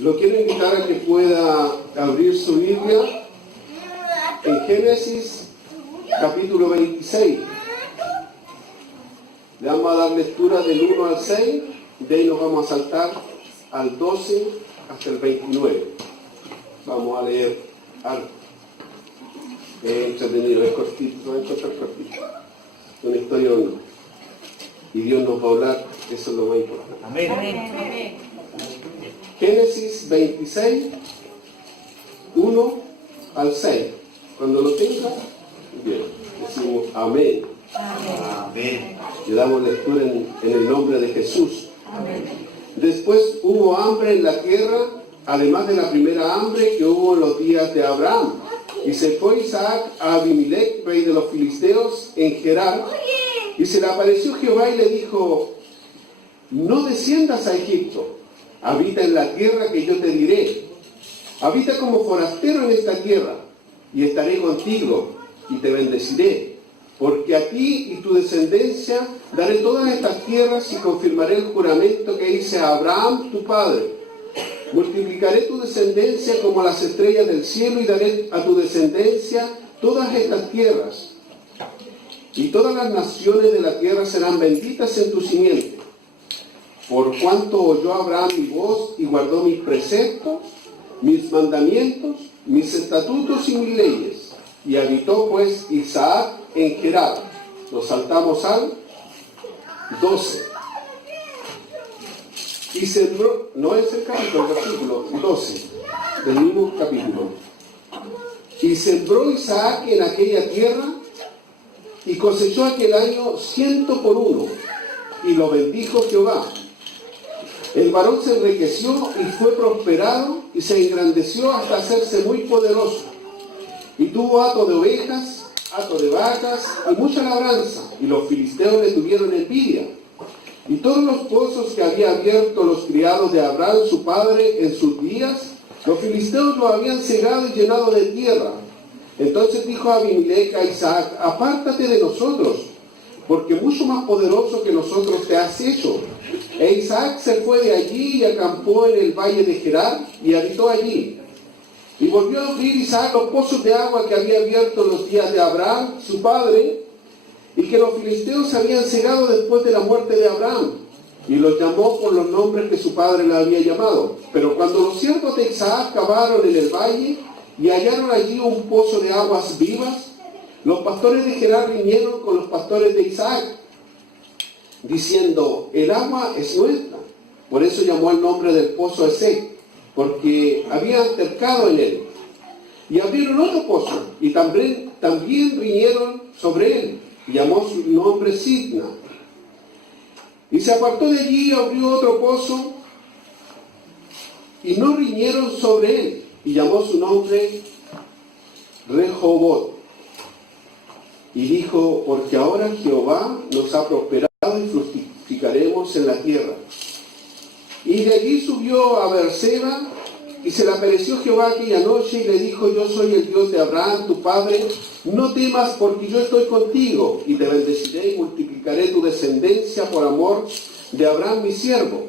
Lo quiero invitar a que pueda abrir su Biblia en Génesis capítulo 26. Le vamos a dar lectura del 1 al 6, de ahí nos vamos a saltar al 12 hasta el 29. Vamos a leer algo. Es entretenido, es cortito, se va a encontrar cortito. Una historia honda. Y Dios nos va a hablar, eso es lo más importante. Amén. Amén. Génesis 26, 1 al 6. Cuando lo tenga, bien, decimos amén. Amén. Le damos lectura en el nombre de Jesús. Amén. Después hubo hambre en la tierra, además de la primera hambre que hubo en los días de Abraham. Y se fue Isaac a Abimelech, rey de los filisteos, en Gerar. Y se le apareció Jehová y le dijo: no desciendas a Egipto, habita en la tierra que yo te diré. Habita como forastero en esta tierra, y estaré contigo, y te bendeciré. Porque a ti y tu descendencia daré todas estas tierras y confirmaré el juramento que hice a Abraham tu padre. Multiplicaré tu descendencia como las estrellas del cielo y daré a tu descendencia todas estas tierras. Y todas las naciones de la tierra serán benditas en tu simiente. Por cuanto oyó Abraham mi voz y guardó mis preceptos, mis mandamientos, mis estatutos y mis leyes. Y habitó pues Isaac en Gerar. Nos saltamos al 12. Y sembró, no es el capítulo, el versículo 12 del mismo capítulo. Y sembró Isaac en aquella tierra y cosechó aquel año 100 por 1, y lo bendijo Jehová. El varón se enriqueció y fue prosperado y se engrandeció hasta hacerse muy poderoso. Y tuvo hato de ovejas, hato de vacas y mucha labranza, y los filisteos le tuvieron envidia. Y todos los pozos que había abierto los criados de Abraham su padre en sus días, los filisteos lo habían cegado y llenado de tierra. Entonces dijo Abimelech a Isaac: apártate de nosotros, porque mucho más poderoso que nosotros te has hecho. E Isaac se fue de allí y acampó en el valle de Gerar y habitó allí. Y volvió a abrir Isaac los pozos de agua que había abierto en los días de Abraham su padre, y que los filisteos habían cegado después de la muerte de Abraham, y los llamó por los nombres que su padre le había llamado. Pero cuando los siervos de Isaac cavaron en el valle y hallaron allí un pozo de aguas vivas, los pastores de Gerar vinieron con los pastores de Isaac, diciendo: el agua es nuestra. Por eso llamó el nombre del pozo Esek, porque habían cercado en él. Y abrieron otro pozo, y también riñeron sobre él, y llamó su nombre Sidna. Y se apartó de allí y abrió otro pozo, y no riñeron sobre él, y llamó su nombre Rehobot. Y dijo: porque ahora Jehová nos ha prosperado y fructificaremos en la tierra. Y de allí subió a Beerseba, y se le apareció Jehová aquella noche y le dijo: yo soy el Dios de Abraham tu padre, no temas, porque yo estoy contigo, y te bendeciré y multiplicaré tu descendencia por amor de Abraham mi siervo.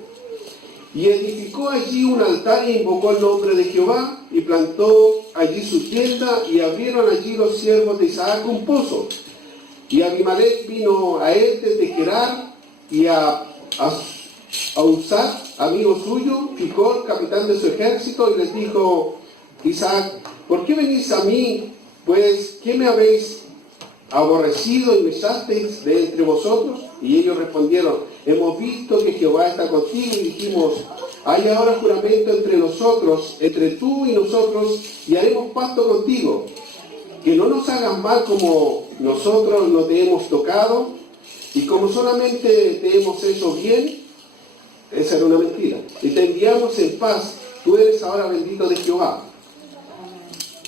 Y edificó allí un altar e invocó el nombre de Jehová, y plantó allí su tienda, y abrieron allí los siervos de Isaac un pozo. Y Abimelech vino a él desde Gerar, y a Uzat, amigo suyo, Ficol, capitán de su ejército, y les dijo Isaac: ¿por qué venís a mí? Pues, ¿qué me habéis aborrecido y me echasteis de entre vosotros? Y ellos respondieron: hemos visto que Jehová está contigo, y dijimos: hay ahora juramento entre nosotros, entre tú y nosotros, y haremos pacto contigo, que no nos hagas mal como nosotros no te hemos tocado, y como solamente te hemos hecho bien. Esa era una mentira. Y te enviamos en paz, tú eres ahora bendito de Jehová.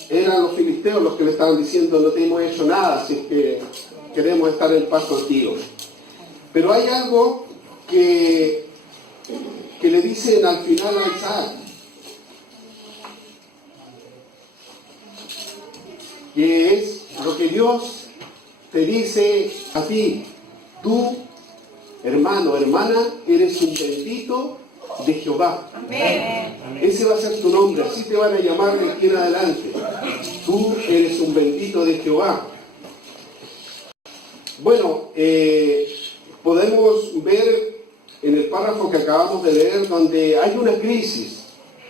Eran los filisteos los que le estaban diciendo: no te hemos hecho nada, si es que queremos estar en paz contigo. Pero hay algo que le dicen al final a Isaac, que es lo que Dios te dice a ti: tú, hermano, hermana, eres un bendito de Jehová. Amén. Ese va a ser tu nombre, así te van a llamar de aquí en adelante. Tú eres un bendito de Jehová. Bueno, podemos ver en el párrafo que acabamos de leer donde hay una crisis.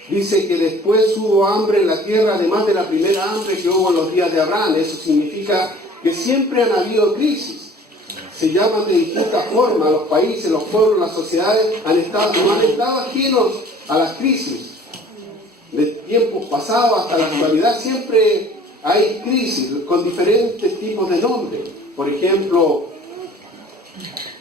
Dice que después hubo hambre en la tierra, además de la primera hambre que hubo en los días de Abraham. Eso significa que siempre han habido crisis. Se llaman de distintas formas. Los países, los pueblos, las sociedades no han estado ajenos a las crisis. De tiempos pasados hasta la actualidad siempre hay crisis con diferentes tipos de nombres. Por ejemplo,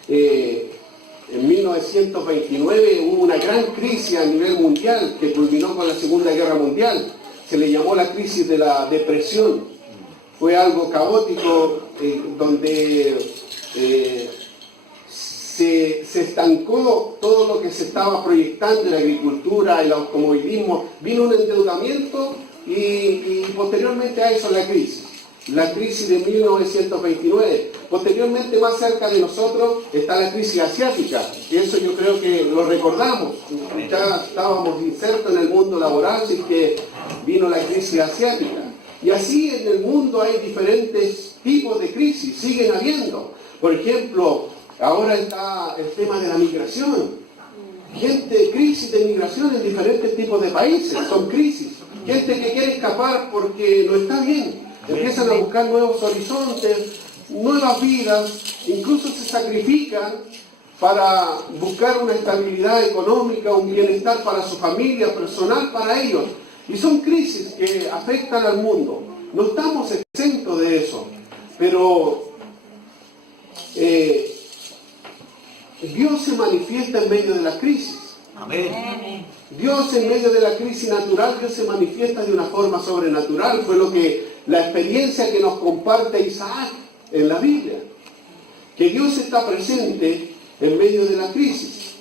en 1929 hubo una gran crisis a nivel mundial que culminó con la Segunda Guerra Mundial. Se le llamó la crisis de la depresión. Fue algo caótico donde se estancó todo lo que se estaba proyectando en la agricultura, el automovilismo. Vino un endeudamiento y posteriormente a eso la crisis de 1929. Posteriormente, más cerca de nosotros, está la crisis asiática, y eso yo creo que lo recordamos. Ya estábamos insertos en el mundo laboral, así que vino la crisis asiática. Y así en el mundo hay diferentes tipos de crisis, siguen habiendo. Por ejemplo, ahora está el tema de la migración. Crisis de migración en diferentes tipos de países, son crisis. Gente que quiere escapar porque no está bien. Empiezan a buscar nuevos horizontes, nuevas vidas, incluso se sacrifican para buscar una estabilidad económica, un bienestar para su familia, personal para ellos. Y son crisis que afectan al mundo. No estamos exentos de eso, pero Dios se manifiesta en medio de la crisis. Amén. Dios en medio de la crisis natural, Dios se manifiesta de una forma sobrenatural. Fue la experiencia que nos comparte Isaac en la Biblia. Que Dios está presente en medio de la crisis.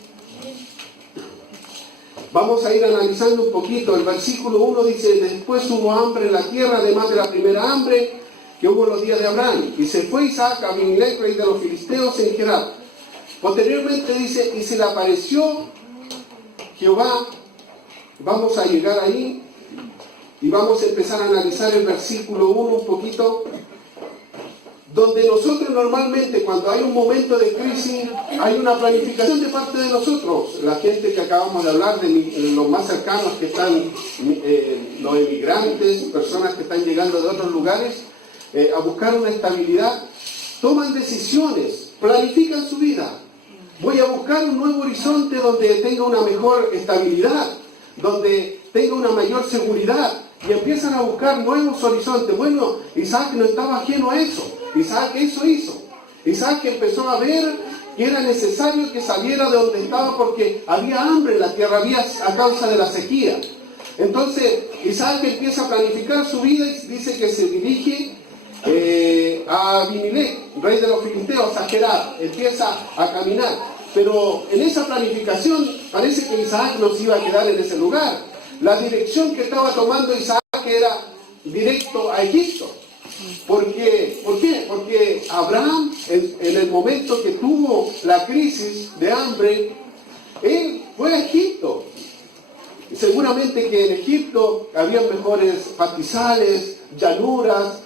Vamos a ir analizando un poquito. El versículo 1 dice, después hubo hambre en la tierra, además de la primera hambre que hubo en los días de Abraham. Y se fue Isaac a Abimelech, rey de los filisteos, en Gerar. Posteriormente dice, y se le apareció Jehová. Vamos a llegar ahí y vamos a empezar a analizar el versículo 1 un poquito, donde nosotros normalmente cuando hay un momento de crisis hay una planificación de parte de nosotros, la gente que acabamos de hablar, de los más cercanos que están, los emigrantes, personas que están llegando de otros lugares a buscar una estabilidad, toman decisiones, planifican su vida. Voy a buscar un nuevo horizonte donde tenga una mejor estabilidad, donde tenga una mayor seguridad, y empiezan a buscar nuevos horizontes. Bueno, Isaac no estaba ajeno a eso. Isaac eso hizo. Isaac empezó a ver que era necesario que saliera de donde estaba porque había hambre en la tierra, a causa de la sequía. Entonces Isaac empieza a planificar su vida y dice que se dirige a Abimelech, rey de los filisteos, a Gerar. Empieza a caminar. Pero en esa planificación parece que Isaac no se iba a quedar en ese lugar. La dirección que estaba tomando Isaac era directo a Egipto. ¿Por qué? Porque Abraham, en el momento que tuvo la crisis de hambre, él fue a Egipto. Y seguramente que en Egipto había mejores pastizales, llanuras,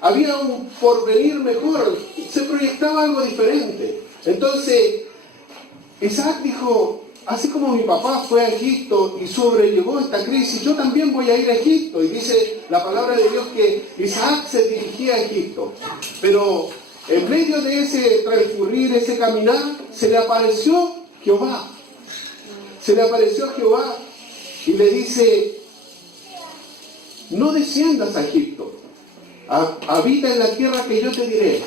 había un porvenir mejor, se proyectaba algo diferente. Entonces, Isaac dijo, así como mi papá fue a Egipto y sobrellevó esta crisis, yo también voy a ir a Egipto. Y dice la palabra de Dios que Isaac se dirigía a Egipto. Pero en medio de ese transcurrir, ese caminar, se le apareció Jehová. Se le apareció Jehová y le dice, no desciendas a Egipto, habita en la tierra que yo te diré.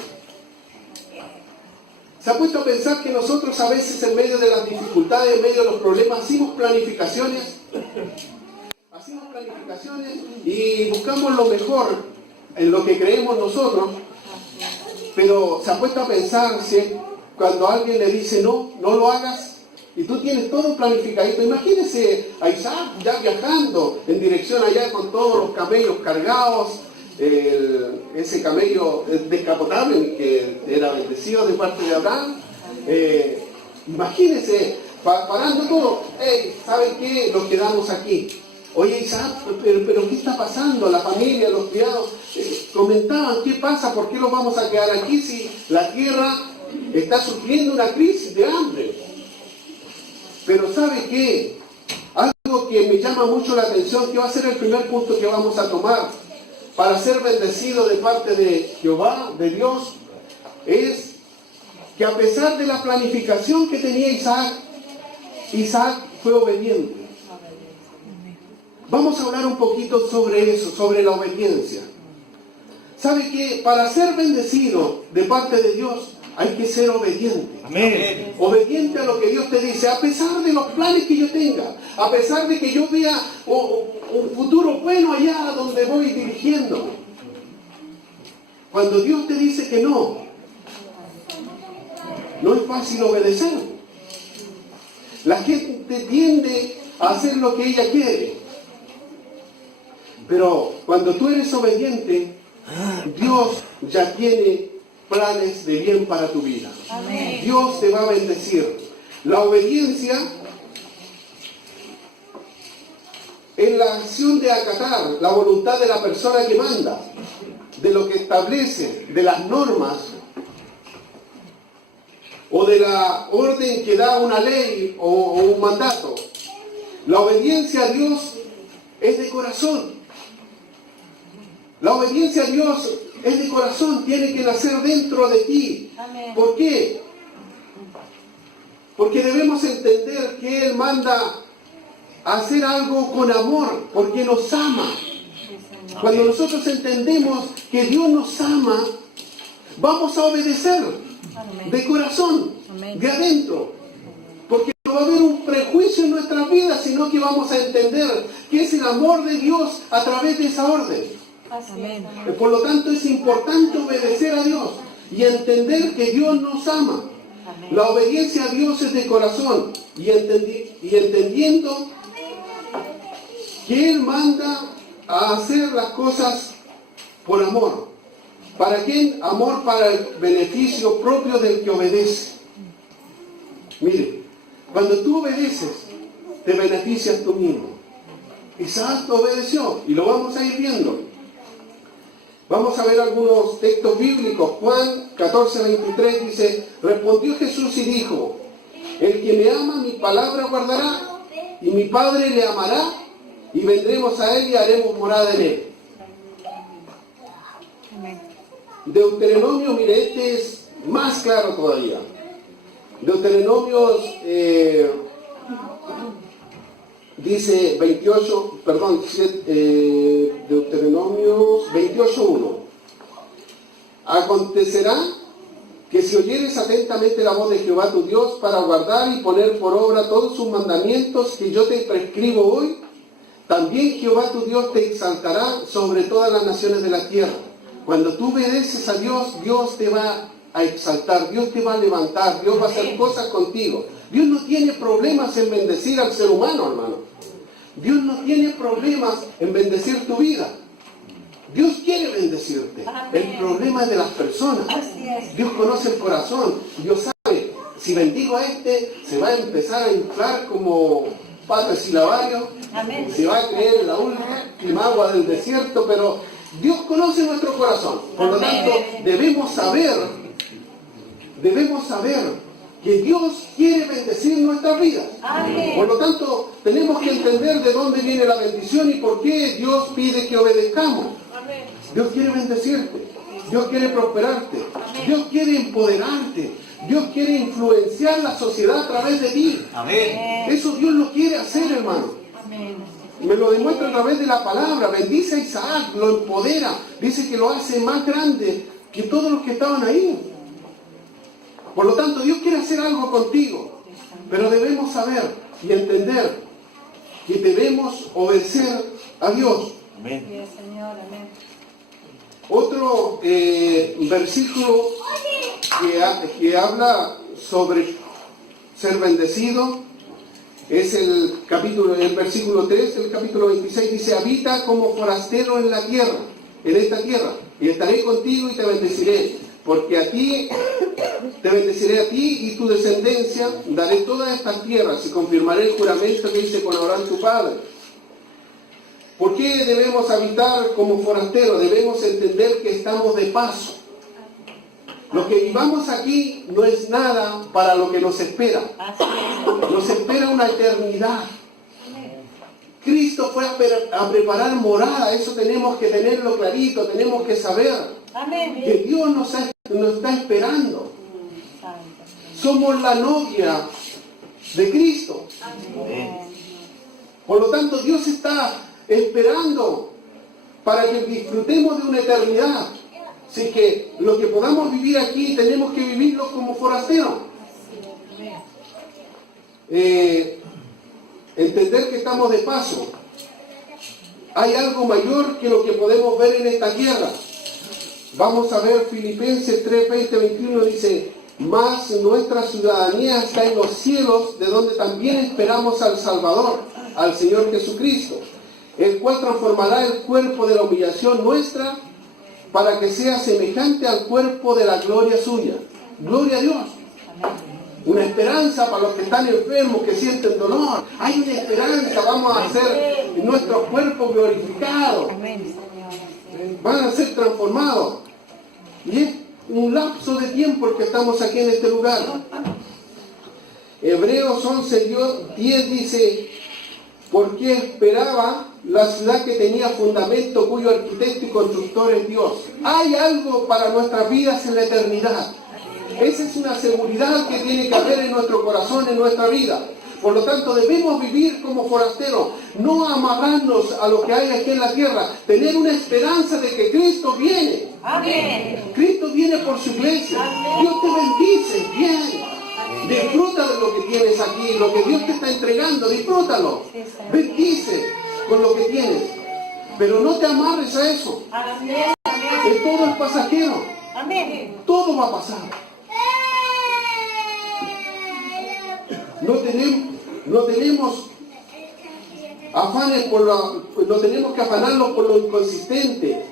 ¿Se ha puesto a pensar que nosotros a veces en medio de las dificultades, en medio de los problemas, hacemos planificaciones? Hacemos planificaciones y buscamos lo mejor en lo que creemos nosotros, pero ¿se ha puesto a pensar si cuando alguien le dice no lo hagas? Y tú tienes todo planificadito. Imagínese a Isaac ya viajando en dirección allá con todos los camellos cargados, ese camello descapotable que era bendecido de parte de Abraham. Imagínese parando todo. Hey, ¿saben qué? Nos quedamos aquí. Oye, Isaac, pero ¿qué está pasando? La familia, los criados comentaban, ¿qué pasa? ¿Por qué nos vamos a quedar aquí si la tierra está sufriendo una crisis de hambre? Pero ¿sabe qué? Algo que me llama mucho la atención, que va a ser el primer punto que vamos a tomar para ser bendecido de parte de Jehová, de Dios, es que a pesar de la planificación que tenía Isaac, Isaac fue obediente. Vamos a hablar un poquito sobre eso, sobre la obediencia. ¿Sabe qué? Para ser bendecido de parte de Dios hay que ser obediente. Amén. Obediente a lo que Dios te dice, a pesar de los planes que yo tenga, a pesar de que yo vea un futuro bueno allá donde voy dirigiéndome. Cuando Dios te dice que no es fácil obedecer. La gente tiende a hacer lo que ella quiere. Pero cuando tú eres obediente, Dios ya tiene planes de bien para tu vida. Amén. Dios te va a bendecir. La obediencia es la acción de acatar la voluntad de la persona que manda, de lo que establece, de las normas o de la orden que da una ley o un mandato. La obediencia a Dios es de corazón. La obediencia a Dios es de corazón, tiene que nacer dentro de ti. Amén. ¿Por qué? Porque debemos entender que Él manda a hacer algo con amor, porque nos ama. Cuando nosotros entendemos que Dios nos ama, vamos a obedecer de corazón, de adentro. Porque no va a haber un prejuicio en nuestras vidas, sino que vamos a entender que es el amor de Dios a través de esa orden. Amén. Por lo tanto, es importante obedecer a Dios y entender que Dios nos ama. Amén. La obediencia a Dios es de corazón y entendiendo que Él manda a hacer las cosas por amor. ¿Para quién? Amor para el beneficio propio del que obedece. Mire, cuando tú obedeces, te beneficias tú mismo. Isaac obedeció y lo vamos a ir viendo. Vamos a ver algunos textos bíblicos. Juan 14:23 dice: respondió Jesús y dijo: el que me ama, mi palabra guardará, y mi Padre le amará, y vendremos a él y haremos morada en él. Deuteronomio, mire, este es más claro todavía. Deuteronomios dice 28, perdón, Deuteronomios 28:1. Acontecerá que si oyeres atentamente la voz de Jehová tu Dios para guardar y poner por obra todos sus mandamientos que yo te prescribo hoy, también Jehová tu Dios te exaltará sobre todas las naciones de la tierra. Cuando tú obedeces a Dios, Dios te va a exaltar, Dios te va a levantar, Dios va a hacer cosas contigo. Dios no tiene problemas en bendecir al ser humano, hermano. Dios no tiene problemas en bendecir tu vida. Dios quiere bendecirte. El problema es de las personas. Así es. Dios conoce el corazón. Dios sabe, si bendigo a este, se va a empezar a inflar como pato de silabario. Amén. Se va a creer la última agua del desierto, pero Dios conoce nuestro corazón. Por lo tanto, debemos saber que Dios quiere bendecir nuestras vidas. Amén. Por lo tanto, tenemos que entender de dónde viene la bendición y por qué Dios pide que obedezcamos. Amén. Dios quiere bendecirte, Dios quiere prosperarte, Dios quiere empoderarte, Dios quiere influenciar la sociedad a través de ti. Amén. Eso Dios lo quiere hacer, hermano. Amén. Me lo demuestra a través de la palabra. Bendice a Isaac, lo empodera. Dice que lo hace más grande que todos los que estaban ahí. Por lo tanto, Dios quiere hacer algo contigo. Pero debemos saber y entender que debemos obedecer a Dios. Amén. Yes, Señor, amén. Otro versículo que habla sobre ser bendecido es el versículo 3, el capítulo 26, dice: habita como forastero en la tierra, en esta tierra, y estaré contigo y te bendeciré, porque a ti te bendeciré a ti y tu descendencia, daré todas estas tierras y confirmaré el juramento que hice con Abraham tu padre. ¿Por qué debemos habitar como forasteros? Debemos entender que estamos de paso. Lo que vivamos aquí no es nada para lo que nos espera. Nos espera una eternidad. Cristo fue a preparar morada, eso tenemos que tenerlo clarito, tenemos que saber que Dios nos está esperando. Somos la novia de Cristo. Por lo tanto, Dios está esperando para que disfrutemos de una eternidad. Así que lo que podamos vivir aquí tenemos que vivirlo como forasteros. Entender que estamos de paso. Hay algo mayor que lo que podemos ver en esta tierra. Vamos a ver Filipenses 3, 20, 21, dice: mas nuestra ciudadanía está en los cielos, de donde también esperamos al Salvador, al Señor Jesucristo, el cual transformará el cuerpo de la humillación nuestra para que sea semejante al cuerpo de la gloria suya. Gloria a Dios. Una esperanza para los que están enfermos, que sienten dolor. Hay una esperanza, vamos a ser nuestros cuerpos glorificados. Van a ser transformados. Y es un lapso de tiempo el que estamos aquí en este lugar. Hebreos 11, 10 dice: porque esperaba la ciudad que tenía fundamento, cuyo arquitecto y constructor es Dios. Hay algo para nuestras vidas en la eternidad. Esa es una seguridad que tiene que haber en nuestro corazón, en nuestra vida. Por lo tanto, debemos vivir como forasteros, no amarrarnos a lo que hay aquí en la tierra, tener una esperanza de que Cristo viene. Amén. Cristo viene por su iglesia. Dios te bendice, bien. Disfruta de lo que tienes aquí, lo que Dios te está entregando, disfrútalo. Bendice con lo que tienes. Pero no te amarres a eso. Que todo es pasajero. Amén. Todo va a pasar. No tenemos afanes no tenemos que afanarnos por lo inconsistente,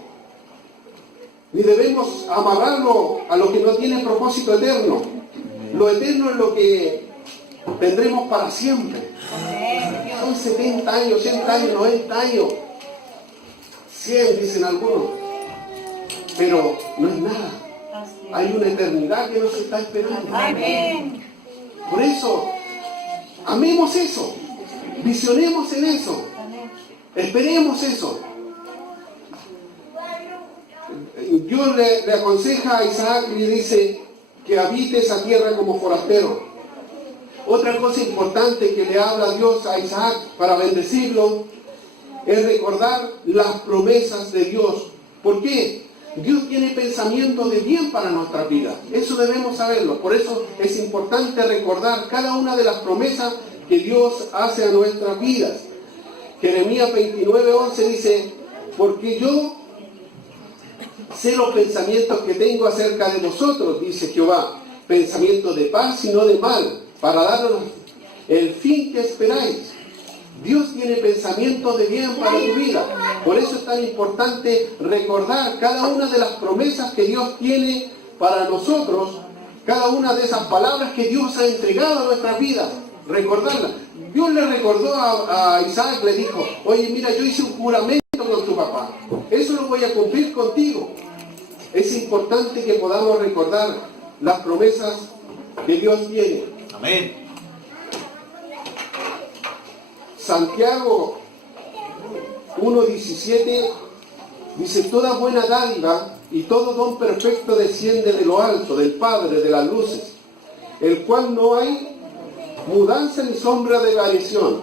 ni debemos amarrarlo a lo que no tiene propósito eterno. Lo eterno es lo que tendremos para siempre. Son 70 años, 80 años, 90 años, 100 dicen algunos, pero no es nada. Hay una eternidad que nos está esperando. Amén. Por eso, amemos eso, visionemos en eso, esperemos eso. Dios le aconseja a Isaac y le dice que habite esa tierra como forastero. Otra cosa importante que le habla Dios a Isaac para bendecirlo es recordar las promesas de Dios. ¿Por qué? Dios tiene pensamientos de bien para nuestra vida. Eso debemos saberlo. Por eso es importante recordar cada una de las promesas que Dios hace a nuestras vidas. Jeremías 29:11 dice: porque yo sé los pensamientos que tengo acerca de vosotros, dice Jehová, pensamientos de paz y no de mal, para daros el fin que esperáis. Dios tiene pensamientos de bien para tu vida. Por eso es tan importante recordar cada una de las promesas que Dios tiene para nosotros, cada una de esas palabras que Dios ha entregado a nuestras vidas, recordarlas. Dios le recordó a Isaac, le dijo: oye, mira, yo hice un juramento con tu papá, eso lo voy a cumplir contigo. Es importante que podamos recordar las promesas que Dios tiene. Amén. Santiago 1:17 dice: toda buena dádiva y todo don perfecto desciende de lo alto, del Padre de las luces, el cual no hay mudanza ni sombra de variación.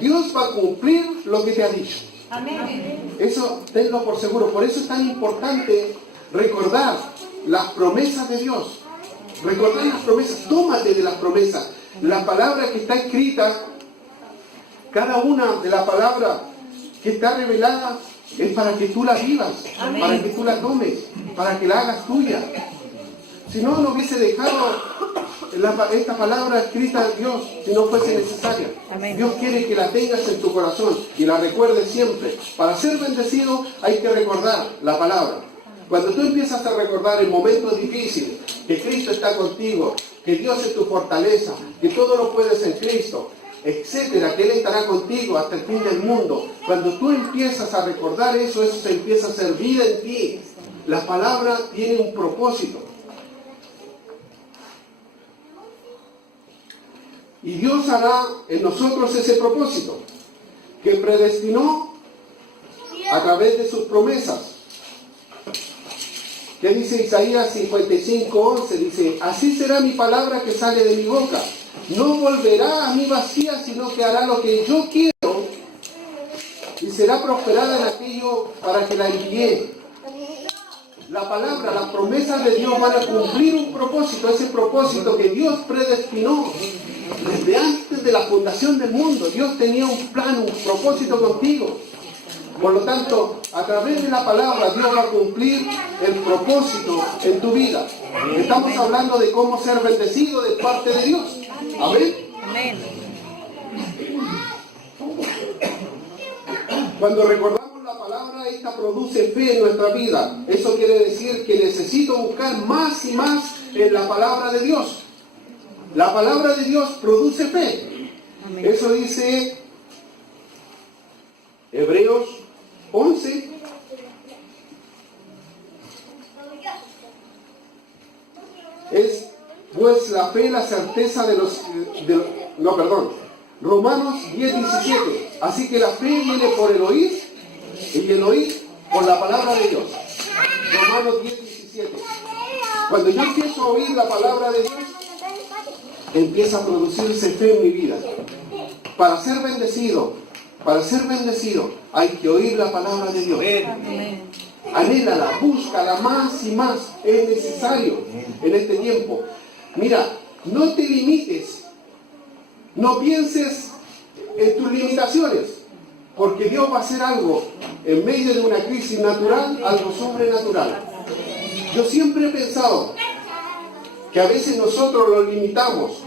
Dios va a cumplir lo que te ha dicho. Amén. Eso tenlo por seguro. Por eso es tan importante recordar las promesas de Dios. Recordar las promesas, tómate de las promesas. La palabra que está escrita, cada una de las palabras que está revelada es para que tú la vivas, Amén. para que tú la tomes, para que la hagas tuya. Si no, no hubiese dejado esta palabra escrita a Dios si no fuese necesaria. Amén. Dios quiere que la tengas en tu corazón y la recuerdes siempre. Para ser bendecido hay que recordar la palabra. Cuando tú empiezas a recordar en momentos difíciles que Cristo está contigo, que Dios es tu fortaleza, que todo lo puedes en Cristo, etcétera, que Él estará contigo hasta el fin del mundo. Cuando tú empiezas a recordar eso, eso se empieza a hacer vida en ti. La palabra tiene un propósito. Y Dios hará en nosotros ese propósito, que predestinó a través de sus promesas. ¿Qué dice Isaías 55:11? Dice, así será mi palabra que sale de mi boca. No volverá a mí vacía, sino que hará lo que yo quiero y será prosperada en aquello para que la envié. La palabra, las promesas de Dios van a cumplir un propósito, ese propósito que Dios predestinó desde antes de la fundación del mundo. Dios tenía un plan, un propósito contigo. Por lo tanto, a través de la palabra Dios va a cumplir el propósito en tu vida. Estamos hablando de cómo ser bendecido de parte de Dios. Amén. Cuando recordamos la palabra, esta produce fe en nuestra vida. Eso quiere decir que necesito buscar más y más en la palabra de Dios. La palabra de Dios produce fe. Eso dice Hebreos 11. Es pues la fe, la certeza Romanos 10:17. Así que la fe viene por el oír y el oír por la palabra de Dios. Romanos 10:17. Cuando yo empiezo a oír la palabra de Dios, empieza a producirse fe en mi vida. Para ser bendecido, hay que oír la palabra de Dios. Anhélala, búscala más y más. Es necesario en este tiempo. Mira, no te limites. No pienses en tus limitaciones, porque Dios va a hacer algo en medio de una crisis natural, algo sobrenatural. Yo siempre he pensado que a veces nosotros lo limitamos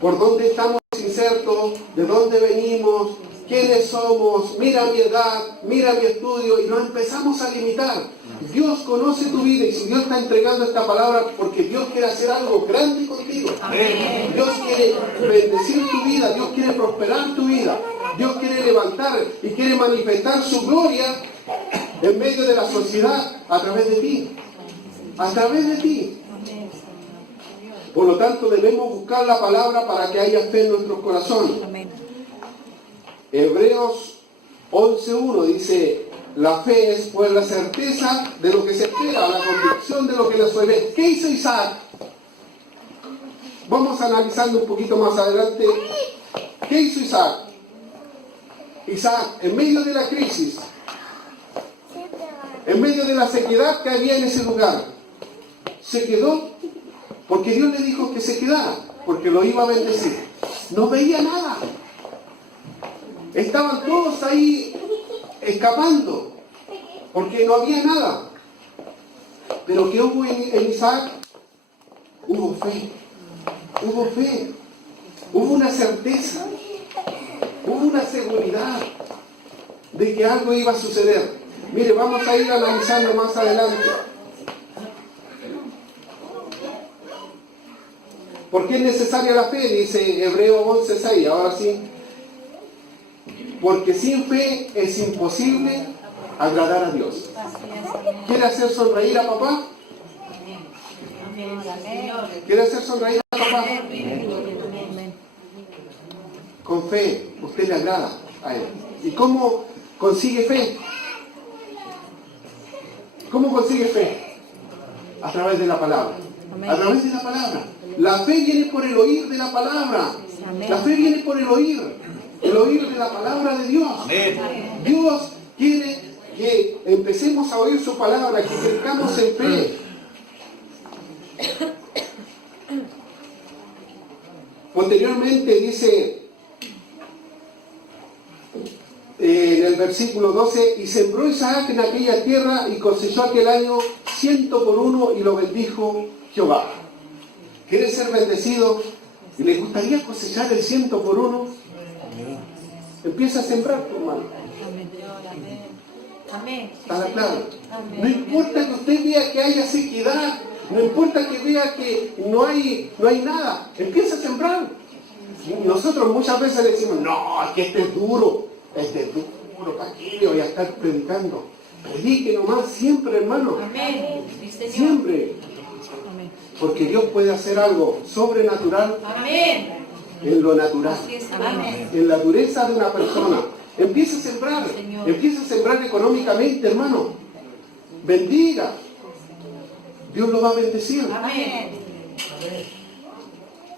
por dónde estamos insertos, de dónde venimos, quiénes somos, mira mi edad, mira mi estudio, y nos empezamos a limitar. Dios conoce tu vida, y si Dios está entregando esta palabra, porque Dios quiere hacer algo grande contigo. Amén. Dios quiere bendecir tu vida, Dios quiere prosperar tu vida, Dios quiere levantar y quiere manifestar su gloria en medio de la sociedad a través de ti. A través de ti. Por lo tanto, debemos buscar la palabra para que haya fe en nuestros corazones. Hebreos 11:1 dice, la fe es pues la certeza de lo que se espera, la convicción de lo que no se ve. ¿Qué hizo Isaac? Vamos analizando un poquito más adelante. ¿Qué hizo Isaac? Isaac, en medio de la crisis, en medio de la sequedad que había en ese lugar, se quedó porque Dios le dijo que se quedara, porque lo iba a bendecir. No veía nada. Estaban todos ahí escapando, porque no había nada. Pero ¿qué hubo en Isaac? Hubo fe. Hubo fe. Hubo una certeza. Hubo una seguridad de que algo iba a suceder. Mire, vamos a ir analizando más adelante. ¿Por qué es necesaria la fe? Dice Hebreos 11:6. Ahora sí. Porque sin fe es imposible agradar a Dios. ¿Quiere hacer sonreír a papá? ¿Quiere hacer sonreír a papá? Con fe, usted le agrada a él. ¿Y cómo consigue fe? ¿Cómo consigue fe? A través de la palabra. A través de la palabra. La fe viene por el oír de la palabra. La fe viene por el oír de la palabra de Dios. Dios quiere que empecemos a oír su palabra, que crezcamos en fe. Posteriormente dice en el versículo 12, y sembró Isaac en aquella tierra y cosechó aquel año 100 por 1 y lo bendijo Jehová. ¿Quieres ser bendecido y le gustaría cosechar el 100 por 1? Empieza a sembrar, tu hermano. Amén. ¿Está claro? No importa que usted vea que haya sequedad, No importa que vea que no hay nada, empieza a sembrar. Nosotros muchas veces le decimos, no, es que este es duro, ¿para qué le voy a estar predicando? Predique nomás, siempre, hermano. Amén. Sí, Señor. Siempre. Porque Dios puede hacer algo sobrenatural Amén. en lo natural, Así es. Amén. en la dureza de una persona. Empieza a sembrar, Señor. empieza a sembrar económicamente, hermano. Bendiga. Dios lo va a bendecir. Amén.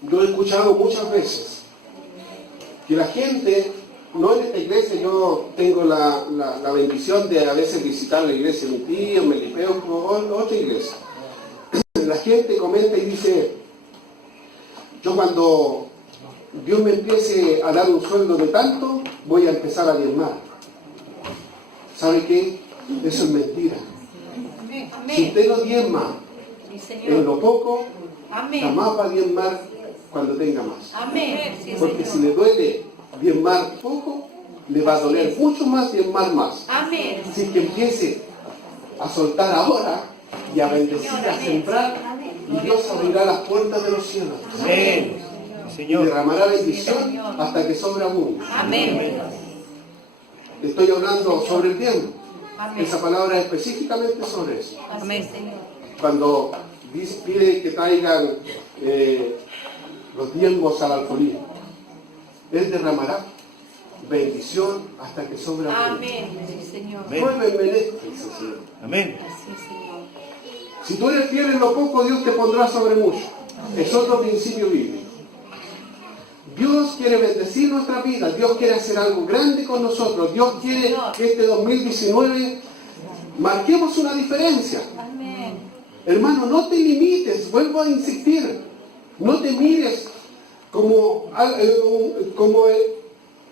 Yo he escuchado muchas veces que la gente, no en esta iglesia, yo tengo la bendición de a veces visitar la iglesia de mi tío, Melipeo, o otra iglesia. La gente comenta y dice, yo cuando Dios me empiece a dar un sueldo de tanto, voy a empezar a diezmar. ¿Sabe qué? Eso es mentira. Amén. Si usted no diezma Sí, en Señor. lo poco, Amén. jamás va a diezmar cuando tenga más. Amén. Sí, Porque si Señor. le duele diezmar poco, le va a doler mucho más diezmar más. Amén. Así que empiece a soltar ahora y a bendecir, a sembrar, y Dios abrirá las puertas de los cielos. Amén. Y Señor. derramará bendición hasta que sobra mundo. Amén. Estoy hablando sobre el diezmo. Amén. Esa palabra es específicamente sobre eso. Amén, Señor. Cuando pide que traigan los diezmos al alfolí, Él derramará bendición hasta que sobra mundo. Amén. Sí, Señor. Amén. Muéveme en esto, dice el Señor. Amén. Así es, Señor. Si tú eres fiel en lo poco, Dios te pondrá sobre mucho. Es otro principio bíblico. Dios quiere bendecir nuestra vida. Dios quiere hacer algo grande con nosotros. Dios quiere que este 2019 marquemos una diferencia. Amén. Hermano, no te limites. Vuelvo a insistir. No te mires como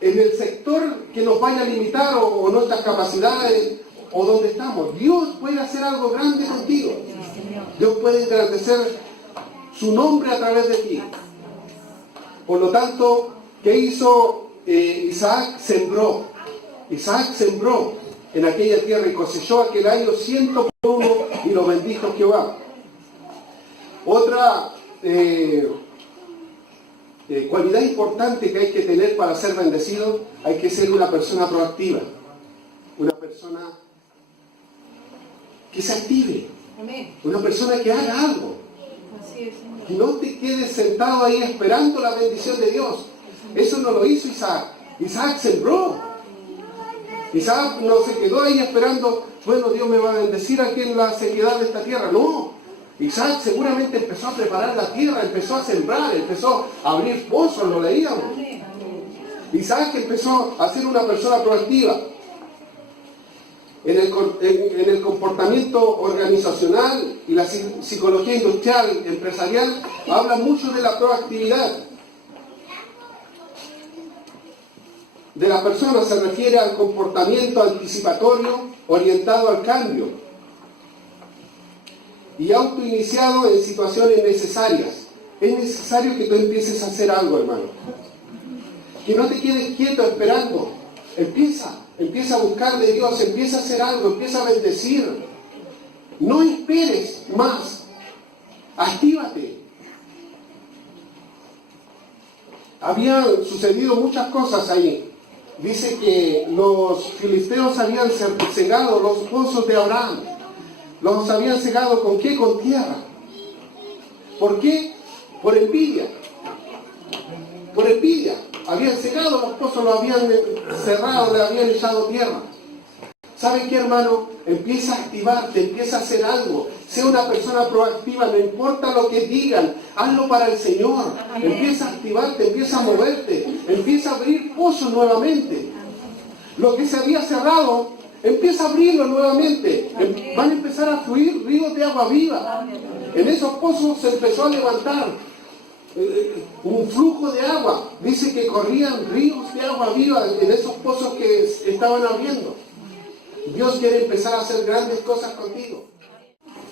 en el sector que nos vaya a limitar o nuestras capacidades o donde estamos. Dios puede hacer algo grande contigo. Sí, Señor. Dios puede engrandecer su nombre a través de ti. Por lo tanto, ¿qué hizo Isaac? Sembró. Isaac sembró en aquella tierra y cosechó aquel año 101 y lo bendijo Jehová. Otra cualidad importante que hay que tener para ser bendecido, hay que ser una persona proactiva. Una persona que se active. Amén. Una persona que haga algo. Así es, Señor. Que no te quedes sentado ahí esperando la bendición de Dios. Eso no lo hizo Isaac. Isaac sembró. Isaac no se quedó ahí esperando, bueno, Dios me va a bendecir aquí en la sequedad de esta tierra. No. Isaac seguramente empezó a preparar la tierra, empezó a sembrar, empezó a abrir pozos, lo leíamos. Amén. Isaac empezó a ser una persona proactiva. En el comportamiento organizacional y la psicología industrial, empresarial, habla mucho de la proactividad. De la persona se refiere al comportamiento anticipatorio orientado al cambio y autoiniciado en situaciones necesarias. Es necesario que tú empieces a hacer algo, hermano. Que no te quedes quieto esperando. Empieza a buscar de Dios, empieza a hacer algo, empieza a bendecir. No esperes más. Actívate. Habían sucedido muchas cosas ahí. Dice que los filisteos habían cegado los pozos de Abraham. Los habían cegado ¿con qué? Con tierra. ¿Por qué? Por envidia. Por envidia. Habían cegado los pozos, los habían cerrado, le habían echado tierra. ¿Saben qué, hermano? Empieza a activarte, empieza a hacer algo. Sea una persona proactiva, no importa lo que digan, hazlo para el Señor. Empieza a activarte, empieza a moverte, empieza a abrir pozos nuevamente. Lo que se había cerrado, empieza a abrirlo nuevamente. Van a empezar a fluir ríos de agua viva. En esos pozos se empezó a levantar un flujo de agua. Dice que corrían ríos de agua viva en esos pozos que estaban abriendo. Dios quiere empezar a hacer grandes cosas contigo.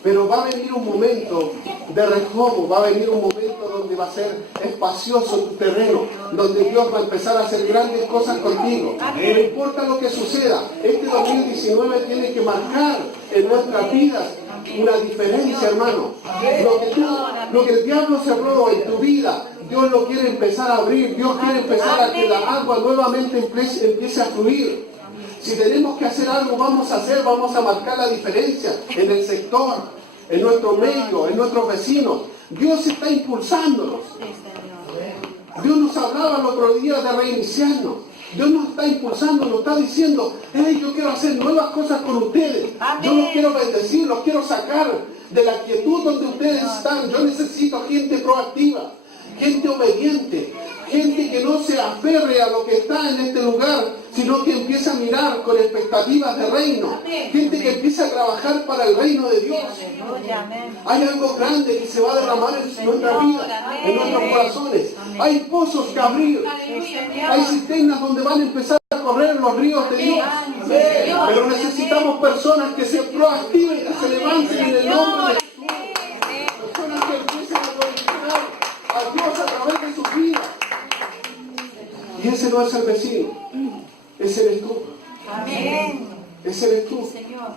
Pero va a venir un momento de reforma, va a venir un momento donde va a ser espacioso tu terreno, donde Dios va a empezar a hacer grandes cosas contigo. No importa lo que suceda, este 2019 tiene que marcar en nuestras vidas una diferencia, hermano. Lo que el diablo cerró en tu vida, Dios lo quiere empezar a abrir. Dios quiere empezar a que la agua nuevamente empiece a fluir. Si tenemos que hacer algo, vamos a marcar la diferencia en el sector, en nuestro medio, en nuestros vecinos. Dios está impulsándonos. Dios nos hablaba el otro día de reiniciarnos. Dios nos está impulsando, nos está diciendo, hey, yo quiero hacer nuevas cosas con ustedes. Yo los quiero bendecir, los quiero sacar de la quietud donde ustedes están. Yo necesito gente proactiva, gente obediente, gente que no se aferre a lo que está en este lugar, sino que empiece a mirar con expectativas de reino. Gente que empiece a trabajar para el reino de Dios. Hay algo grande que se va a derramar en nuestra vida, en nuestros corazones. Hay pozos que abrir. Hay cisternas donde van a empezar a correr los ríos de Dios. Pero necesitamos personas que se proactiven, que se levanten en el nombre de Jesús. Personas que empiecen a glorificar a Dios a través de sus vidas. Y ese no es el vecino, ese eres tú. Amén. Ese eres tú. Señor.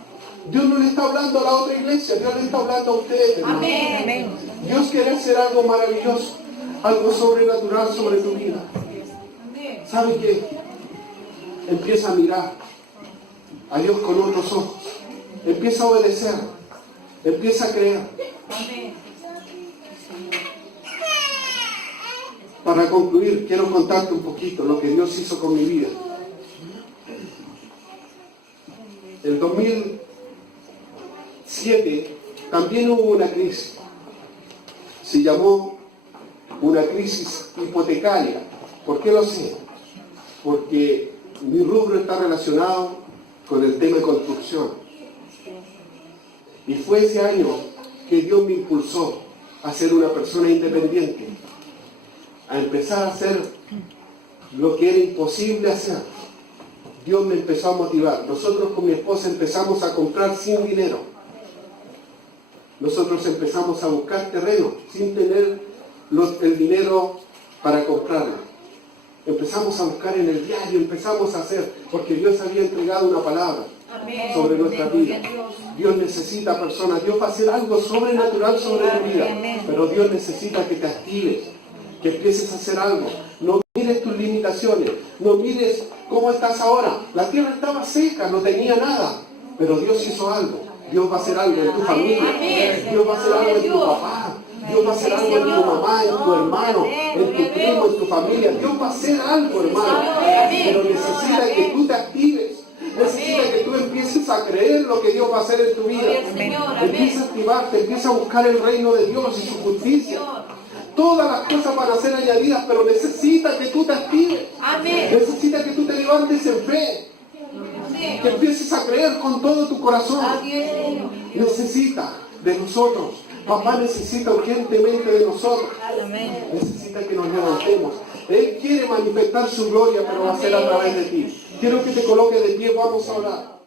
Dios no le está hablando a la otra iglesia, Dios le está hablando a ustedes, hermano. Amén. Dios quiere hacer algo maravilloso, algo sobrenatural sobre tu vida. ¿Sabe qué? Empieza a mirar a Dios con otros ojos. Empieza a obedecer. Empieza a creer. Amén. Para concluir, quiero contarte un poquito lo que Dios hizo con mi vida. En 2007 también hubo una crisis. Se llamó una crisis hipotecaria. ¿Por qué lo sé? Porque mi rubro está relacionado con el tema de construcción. Y fue ese año que Dios me impulsó a ser una persona independiente, a empezar a hacer lo que era imposible hacer. Dios me empezó a motivar. Nosotros con mi esposa empezamos a comprar sin dinero. Nosotros empezamos a buscar terreno sin tener el dinero para comprarlo. Empezamos a buscar en el diario, empezamos a hacer, porque Dios había entregado una palabra sobre nuestra vida. Dios necesita personas. Dios va a hacer algo sobrenatural sobre tu vida, pero Dios necesita que te actives, que empieces a hacer algo. No mires tus limitaciones, no mires cómo estás ahora. La tierra estaba seca, no tenía nada, pero Dios hizo algo. Dios va a hacer algo en tu familia, Dios va a hacer algo en tu papá, Dios va a hacer algo en tu mamá, en tu hermano, en tu primo, en tu familia. Dios va a hacer algo, hermano, pero necesita que tú te actives. Necesita que tú empieces a creer lo que Dios va a hacer en tu vida. Empieza a activarte, empieza a buscar el reino de Dios y su justicia. Todas las cosas van a ser añadidas, pero necesita que tú te actives. Necesita que tú te levantes en fe. Que empieces a creer con todo tu corazón. Necesita de nosotros. Papá necesita urgentemente de nosotros. Necesita que nos levantemos. Él quiere manifestar su gloria, pero va a ser a través de ti. Quiero que te coloques de pie, vamos a orar.